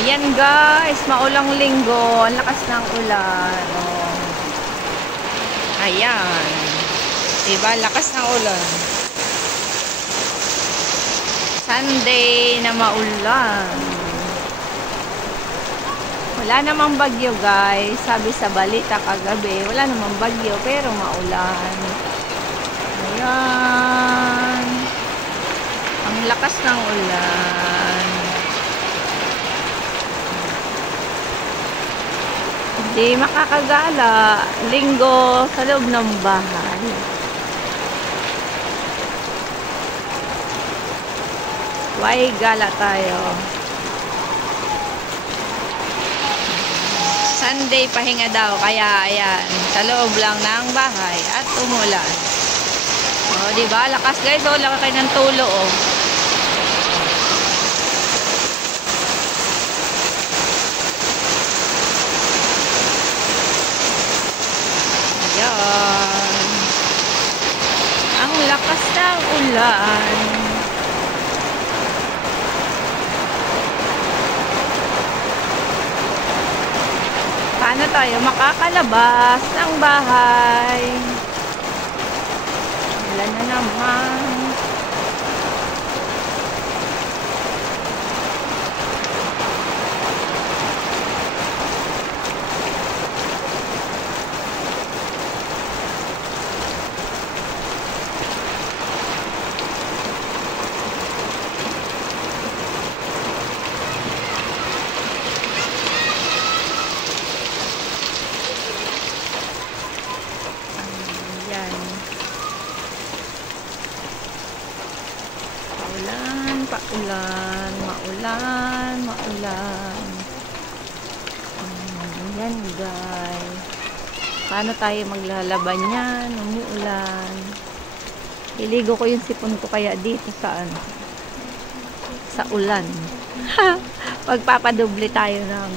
Ayan guys, maulang linggo, ang lakas ng ulan. Oh. Ayan. Diba, lakas ng ulan. Sunday na maulan. Wala namang bagyo guys. Sabi sa balita kagabi, wala namang bagyo pero maulan. Ayan. Ang lakas ng ulan. Hindi makakagala. Linggo sa loob ng bahay. Why gala tayo? Sunday pahinga daw. Kaya ayan, sa loob lang ng bahay at umulan. O, diba? Lakas guys. O, laki ng tulo o. Ayan. Ang lakas ng ulan. Paano tayo makakalabas ng bahay? Wala na naman. Paulan, maulan, maulan. Ayan guys. Paano tayo maglalaban yan? Umuulan. Iligo ko yung sipon ko kaya dito sa ulan. Magpapadoble tayo ng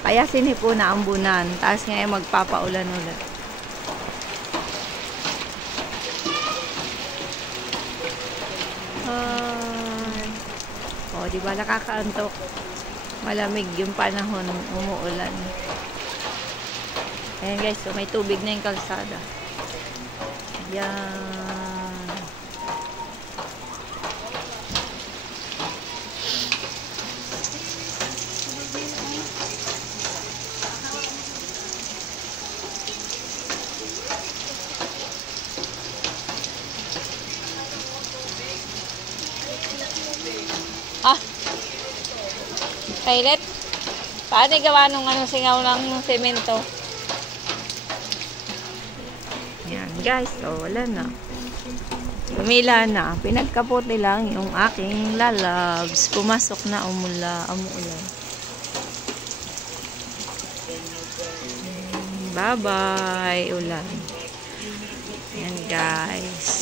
kaya sinipo na ambunan. Tapos ngayon magpapaulan ulit. O, diba nakakaantok. Malamig yung panahon, umuulan. Ayan guys, so may tubig na yung kalsada. Ayan. Kailet? Paano gawa nung singaw ng semento? Yan guys, so wala na. Umila na. Pinagkapote lang yung aking lalabs. Pumasok na umulan. Bye bye ulan. Yan guys.